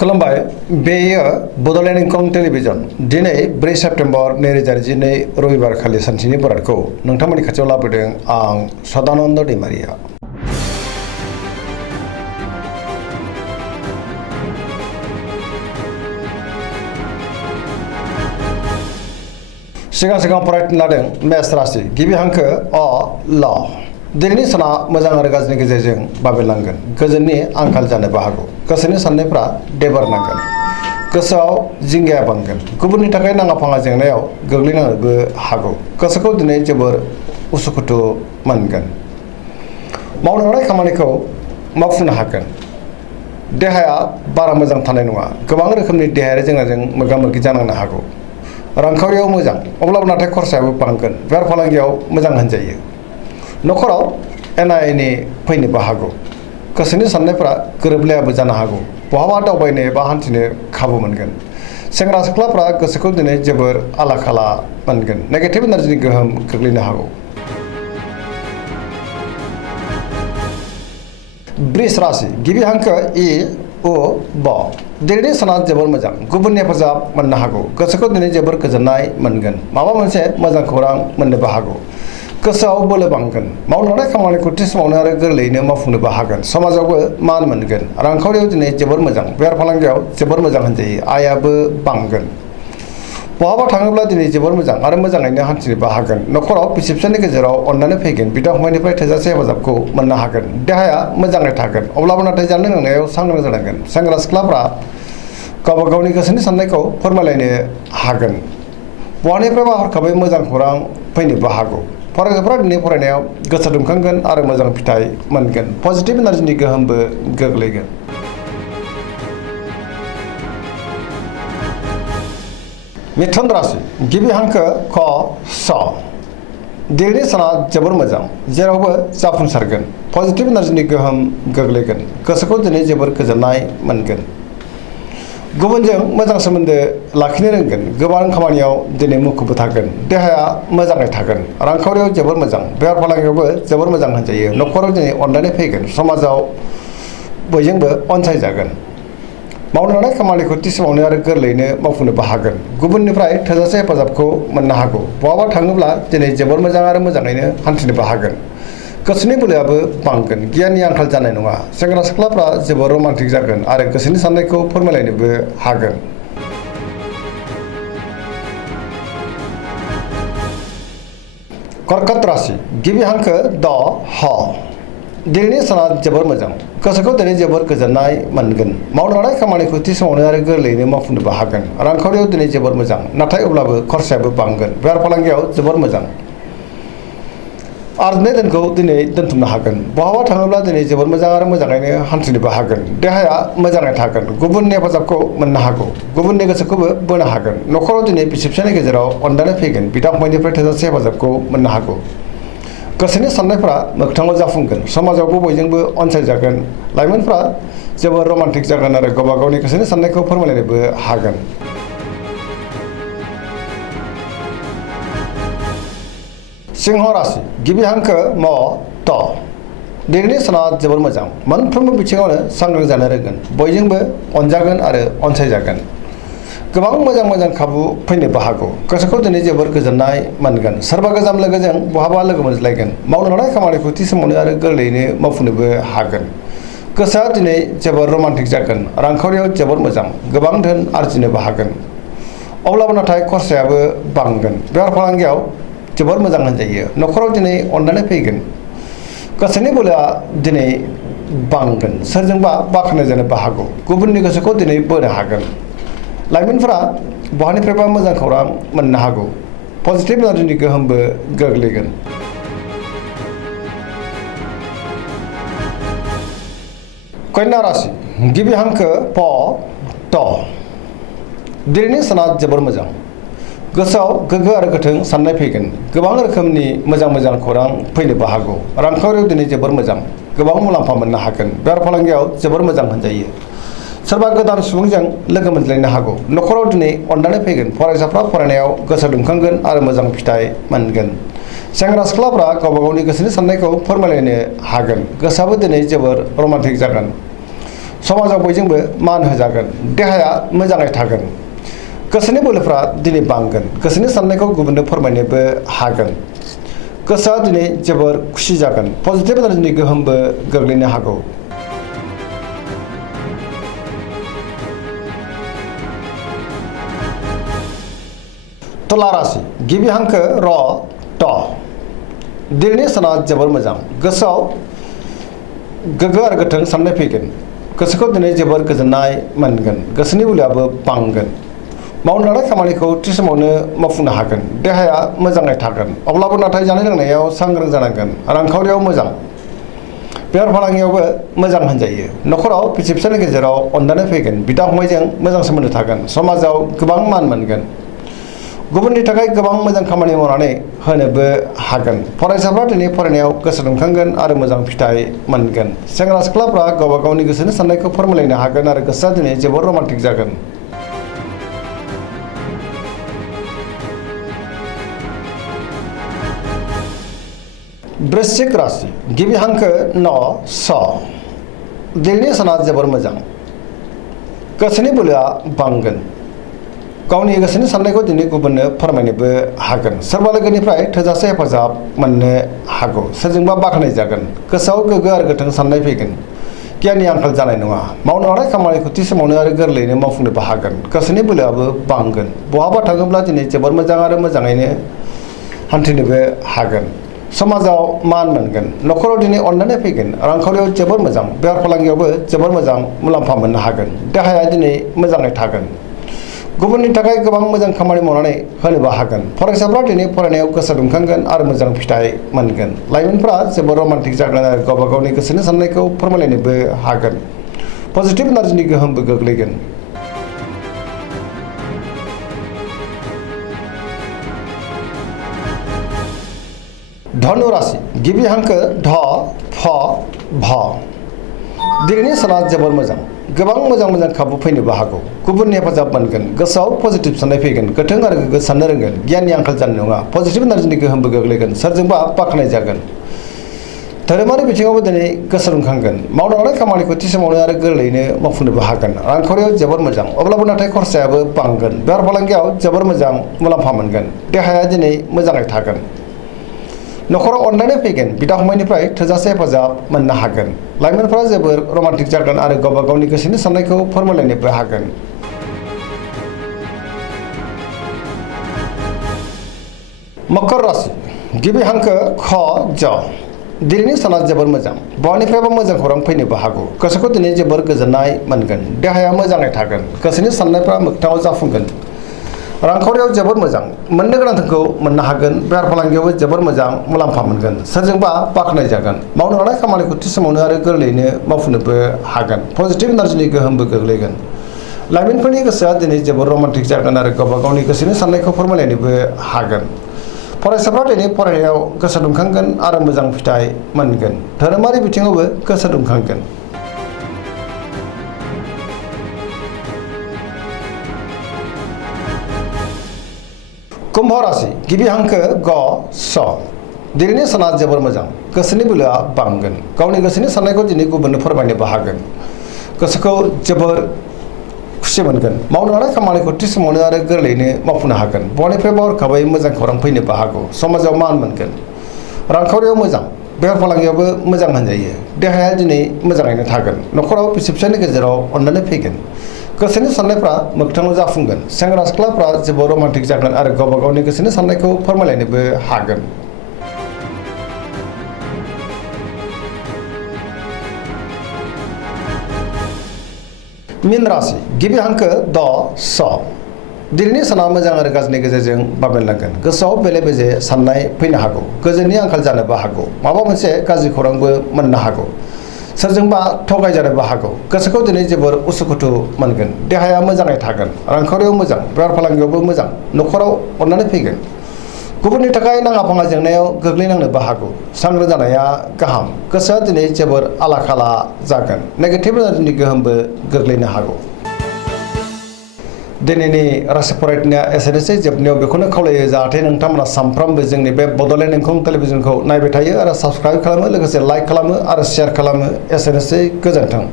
खुलुमबाय बेयो बड'लेण्ड इंखं टेलिभिजन दिनै 4 सेप्तेम्बर 2022 रबिबार खालि सानसेनि बरादखौ नोंथांमोननि खाथियाव लाबोदों आं सदानन्द दैमारिया। सिगां फरायनो लादों मेष राशि गिबि हांखो अ ल। दिनैनि साना मोजां आरो गाज्रिनि गेजेरजों बाबेरलांगोन। गोजोननि आंखाल जानोबो हागौ। गोसोनि साननायफ्रा देबारनांगोन। गोसोआव जिंगाया बांगोन। गुबुननि थाखाय नाङा फाङा जेंनायाव गोग्लैनांनोबो हागौ। गोसोखौ दिनै जोबोर उसुखुथु मोनगोन। मावनो हानाय खामानिखौ मावफुंनो हागोन। देहाया बारा मोजां थानाय नङा। गोबां रोखोमनि देहायारि जेंनाजों मोगा मोगि जानांनो हागौ। रांखावरियाव मोजां अब्लाबो नाथाय खरसायाबो बांगोन। बेफार फालांगियाव मोजां होनजायो। न'खराव एना एनि फैनोबो हागौ। गोसोनि साननायफ्रा गोरोबलायाबो जानो हागौ। बहाबा दावबायनो एबा हान्थिनो खाबु मोनगोन। सेंग्रा सिख्लाफ्रा गोसोखौ दिनै जोबोर आला खाला मोनगोन। नेगेटिभ एनार्जिनि गोहोम गोग्लैनो हागौ। वृष राशि गिबि हांखो इ उ ब। दिनैनि साना जोबोर मोजां। गुबुननि हेफाजाब मोननो हागौ। गोसोखौ दिनै जोबोर गोजोननाय मोनगोन। माबा मोनसे मोजां खौरां मोननोबो हागौ। गोसोआव बोलो बांगोन। मावनो हानाय खामानिखौ थि समावनो आरो गोरलैयैनो मावफुंनोबो हागोन। समाजावबो मान मोनगोन। रांखावरियाव दिनै जोबोर मोजां। बेफार फालांगियाव जोबोर मोजां होनजायो। आयाबो बांगोन। बहाबा थाङोब्ला दिनै जोबोर मोजां आरो मोजाङैनो हान्थिनोबो हागोन। न'खराव बिसि फिसायनि गेजेराव अननानै फैगोन। बिदा फंबायनिफ्राय थोजासे हेफाजाबखौ मोननो हागोन। देहाया मोजाङै थागोन अब्लाबो नाथाय जानाय लोंनायाव सांग्रां जानांगोन। सेंग्रा सिख्लाफ्रा गावबा गावनि गोसोनि साननायखौ फोरमायलायनो हागोन। बहानिफ्रायबा हरखाबै मोजां खौरां फैनोबो हागौ। फरायसाफ्रा दिनै फरायनायाव गोसो दुंखांगोन आरो मोजां फिथाइ मोनगोन। पजिटिभ एनार्जिनि गोहोमबो गोग्लैगोन। मिथुन राशि गिबि हांखो ख स। दिनैनि साना जोबोर मोजां। जेरावबो जाफुंसारगोन। पजिटिभ एनार्जिनि गोहोम गोग्लैगोन। गोसोखौ दिनै जोबोर गोजोननाय मोनगोन। गुबुनजों मोजां सोमोन्दो लाखिनो रोंगोन। गोबां खामानियाव दिनै मुखुबबो थागोन। देहाया मोजाङै थागोन। रांखावरियाव जोबोर मोजां। बेफार फालांगियावबो जोबोर मोजां होनजायो। न'खराव दिनै अननानै फैगोन। समाजाव बयजोंबो अनसायजागोन। मावनो हानाय खामानिखौ थि समावनो आरो गोरलैयैनो मावफुंनोबो हागोन। गुबुननिफ्राय थोजासे हेफाजाबखौ मोननो हागौ। बहाबा थाङोब्ला दिनै जोबोर मोजां आरो मोजाङैनो हान्थिनोबो हागोन। गोसोनि बोलोआबो बांगोन। गियाननि आंखाल जानाय नङा। सेंग्रा सिख्लाफ्रा जोबोर रमान्टिक जागोन आरो गोसोनि साननायखौ फोरमायलायनोबो हागोन। कर्कट राशि गिबि हांखो द ह। दिनैनि साना जोबोर मोजां। गोसोखौ दिनै जोबोर गोजोननाय मोनगोन। मावनो हानाय खामानिखौ थि समावनो आरो गोरलैयैनो मावफुंनोबो हागोन। रांखावरियाव दिनै जोबोर मोजां नाथाय अब्लाबो खरसायाबो बांगोन। बेफार फालांगियाव जोबोर मोजां। आरजिनाय धोनखौ दिनै दोनथुमनो हागोन। बहाबा थाङोब्ला दिनै जोबोर मोजां आरो मोजाङैनो हान्थिनोबो हागोन। देहाया मोजाङै थागोन। गुबुननि हेफाजाबखौ मोननो हागौ। गुबुननि गोसोखौबो बोनो हागोन। न'खराव दिनै बिसि फिसायनि गेजेराव अननानै फैगोन। बिदा फंबायनिफ्राय थोजासे हेफाजाबखौ मोननो हागौ। गोसोनि साननायफ्रा मोगथाङाव जाफुंगोन। समाजावबो बयजोंबो अनसायजागोन। लाइमोनफ्रा जोबोर रमान्टिक जागोन आरो गावबा गावनि गोसोनि साननायखौ फोरमायलायनोबो हागोन। सिंह राशि गिबि हांखो म त। दिनैनि साना जोबोर मोजां। मोनफ्रोमबो बिथिङावनो सांग्रां जानो रोंगोन। बयजोंबो अनजागोन आरो अनसायजागोन। गोबां मोजां खाबु फैनोबो हागौ। गोसोखौ दिनै जोबोर गोजोननाय मोनगोन। सोरबा गोजाम लोगोजों बहाबा लोगो मोनज्लायगोन। मावनो हानाय खामानिखौ थि समावनो आरो गोरलैयैनो मावफुंनोबो हागोन। गोसोआ दिनै जोबोर रमान्टिक जागोन। रांखावरियाव जोबोर मोजां। गोबां धोन आरजिनोबो हागोन। अब्लाबो नाथाय खरसायाबो बांगोन। बेफार फालांगियाव जोबोर मोजां होनजायो। न'खराव दिनै अननानै फैगोन। गोसोनि बोलोआ दिनै बांगोन। सोरजोंबा बाख्नाय जानोबो हागौ। गुबुननि गोसोखौ दिनै बोनो हागोन। लाइमोनफोरा बहानिफ्रायबा मोजां खौरां मोननो हागौ। पजिटिभ एनार्जिनि गोहोमबो गोग्लैगोन। कन्या राशि गिबि हांखो प त। दिनैनि साना जोबोर मोजां। गोसोआव गोग्गो आरो गोथों साननाय फैगोन। गोबां रोखोमनि मोजां खौरां फैनोबो हागौ। रांखावरियाव दिनै जोबोर मोजां। गोबां मुलाम्फा मोननो हागोन। बेफार फालांगियाव जोबोर मोजां होनजायो। सोरबा गोदान सुबुंजों लोगो मोनज्लायनो हागौ। न'खराव दिनै अननानै फैगोन। फरायसाफ्रा फरायनायाव गोसो दुंखांगोन आरो मोजां फिथाइ मोनगोन। सेंग्रा सिख्लाफ्रा गावबा गावनि गोसोनि साननायखौ फोरमायलायनो हागोन। गोसोआबो दिनै जोबोर रमान्टिक जागोन। समाजाव बयजोंबो मान होजागोन, देहाया मोजाङै थागोन, गोसोनि बोलोफ्रा दिनै बांगोन, गोसोनि साननायखौ गुबुननो फोरमायनोबो हागोन, गोसोआ दिनै जोबोर खुसि जागोन, पजिटिभ एनार्जिनि गोहोमबो गोग्लैनो हागौ। तुला राशि गिबि हांखो र ट दिनैनि साना जोबोर मोजां, गोसोआव गोग्गो आरो गोथों साननाय फैगोन, गोसोखौ दिनै जोबोर गोजोननाय मोनगोन, गोसोनि बोलोआबो बांगोन, मावनो लानाय खामानिखौ थि समावनो मावफुंनो हागोन, देहाया मोजाङै थागोन, अब्लाबो नाथाय जानाय लोंनायाव सांग्रां जानांगोन, रांखावरियाव मोजां, बेफार फालांगियावबो मोजां होनजायो, न'खराव बिसि फिसायनि गेजेराव अनलायनाय फैगोन, बिदा फंबायजों मोजां सोमोन्दो थागोन, समाजाव गोबां मान मोनगोन, गुबुननि थाखाय गोबां मोजां खामानि मावनानै होनोबो हागोन, फरायसाफ्रा दिनै फरायनायाव गोसो दुंखांगोन आरो मोजां फिथाइ मोनगोन, सेंग्रा सिख्लाफ्रा गावबा गावनि गोसोनि साननायखौ फोरमायलायनो हागोन आरो गोसोआ दिनै जोबोर रमान्टिक जागोन। वृश्चिक राशि गिबि हांखो न स दिनैनि साना जोबोर मोजां, गोसोनि बोलोआ बांगोन, गावनि गोसोनि साननायखौ दिनै गुबुननो फोरमायनोबो हागोन, सोरबा लोगोनिफ्राय थोजासे हेफाजाब मोननो हागौ, सोरजोंबा बाख्नाय जागोन, गोसोआव गोग्गो आरो गोथों साननाय फैगोन, गियाननि आंखाल जानाय नङा, मावनो लानाय खामानिखौ थि समावनो आरो गोरलैयैनो मावफुंनोबो हागोन, गोसोनि बोलोआबो बांगोन, बहाबा थाङोब्ला दिनै जोबोर मोजां आरो मोजाङैनो हान्थिनोबो हागोन, समाजाव मान मोनगोन, न'खराव दिनै अनलायनाय फैगोन, रांखावरियाव जोबोर मोजां, बेफार फालांगियावबो जोबोर मोजां मुलाम्फा मोननो हागोन, देहाया दिनै मोजाङै थागोन, गुबुननि थाखाय गोबां मोजां खामानि मावनानै होनोबो हागोन, फरायसाफ्रा दिनै फरायनायाव गोसो दुंखांगोन आरो मोजां फिथाइ मोनगोन, लाइमोनफ्रा जोबोर रमान्टिक जागोन आरो गावबा गावनि गोसोनि साननायखौ फोरमायलायनोबो हागोन, पजिटिभ एनार्जिनि गोहोमबो गोग्लैगोन। धनु राशि गिबि हांखो ध फ भ दिनैनि साना जोबोर मोजां, गोबां मोजां खाबु फैनोबो हागौ, गुबुननि हेफाजाब मोनगोन, गोसोआव पजिटिभ साननाय फैगोन, गोथों आरो गोग्गो साननो रोंगोन, गियाननि आंखाल जानाय नङा, पजिटिभ एनार्जिनि गोहोमबो गोग्लैगोन, सोरजोंबा बाख्नाय जागोन, धोरोमारि बिथिङावबो दिनै गोसो दुंखांगोन, मावनो लानाय खामानिखौ थि समावनो आरो गोरलैयैनो मावफुंनोबो हागोन, रांखावरियाव जोबोर मोजां, अब्लाबो नाथाय खरसायाबो बांगोन, बेफार फालांगियाव जोबोर मोजां मुलाम्फा मोनगोन, देहाया दिनै मोजाङै थागोन, न'खराव अनलायनाय फैगोन, बिदा फंबायनिफ्राय थोजासे हेफाजाब मोननो हागोन, लाइमोनफ्रा जोबोर रमान्टिक जागोन आरो गावबा गावनि गोसोनि साननायखौ फोरमायलायनोबो हागोन। मकर राशि गिबि हांखो ख ज दिनैनि साना जोबोर मोजां, बहानिफ्रायबा मोजां खौरां फैनोबो हागौ, गोसोखौ दिनै जोबोर गोजोननाय मोनगोन, देहाया मोजाङै थागोन, गोसोनि साननायफ्रा मोगथाङाव जाफुंगोन, रांखावरियाव जोबोर मोजां, मोननो गोनांखौ मोननो हागोन, बेफार फालांगियावबो जोबोर मोजां मुलाम्फा मोनगोन, सोरजोंबा बाख्नाय जागोन, मावनो लानाय खामानिखौ थि समावनो आरो गोरलैयैनो मावफुंनोबो हागोन, पजिटिभ एनार्जिनि गोहोमबो गोग्लैगोन, लाइमोनफोरनि गोसोआ दिनै जोबोर रमान्टिक जागोन आरो गावबा गावनि गोसोनि साननायखौ फोरमायलायनोबो हागोन, फरायसाफ्रा दिनै फरायनायाव गोसो दुंखांगोन आरो मोजां फिथाइ मोनगोन, धोरोमारि बिथिङावबो गोसो दुंखांगोन। कुम्भ राशि गिबि हांखो ग स दिनैनि साना जोबोर मोजां, गोसोनि बोलोआ बांगोन, गावनि गोसोनि साननायखौ दिनै गुबुननो फोरमायनोबो हागोन, गोसोखौ जोबोर खुसि मोनगोन, मावनो लानाय खामानिखौ थि समावनो आरो गोरलैयैनो मावफुंनो हागोन, बहानिफ्रायबा हरखाबै मोजां खौरां फैनोबो हागौ, समाजाव मान मोनगोन, रांखावरियाव मोजां, बेफार फालांगियावबो मोजां होनजायो, देहाया दिनै मोजाङैनो थागोन, न'खराव बिसि फिसायनि गेजेराव अनलायनाय फैगोन, गोसोनि साननायफ्रा मोगथाङाव जाफुंगोन, सेंग्रा सिख्लाफ्रा जोबोर रमान्टिक जागोन आरो गावबा गावनि गोसोनि साननायखौ फोरमायलायनोबो हागोन। मीन राशि गिबि हांखो द स दिनैनि साना मोजां आरो गाज्रिनि गेजेरजों बाबेनलांगोन, गोसोआव बेले बेजे साननाय फैनो हागौ, गोजोननि आंखाल जानोबो हागौ, माबा मोनसे गाज्रि खौरांबो मोननो हागौ, सोरजोंबा थगायजानोबो हागौ, गोसोखौ दिनै जोबोर उसुखुथु मोनगोन, देहाया मोजाङै थागोन, रांखावरियाव मोजां, बेफार फालांगियावबो मोजां, न'खराव अननानै फैगोन, गुबुननि थाखाय नाङा फाङा जेंनायाव गोग्लैनांनोबो हागौ, सांग्रां जानाया गाहाम, गोसोआ दिनै जोबोर आला खाला जागोन, नेगेटिभ एनार्जिनि गोहोमबो गोग्लैनो हागौ। दिनैनि राशि फरायनाया एसेनोसै, जोबनायाव बेखौनो खावलायो जाहाथे नोंथांमोना सानफ्रामबो जोंनि बे बड'लेण्ड इंखं टेलिभिजनखौ नायबाय थायो आरो साबस्क्राइब खालामो, लोगोसे लाइक खालामो आरो शेयार खालामो। एसेनोसै, गोजोन्थों।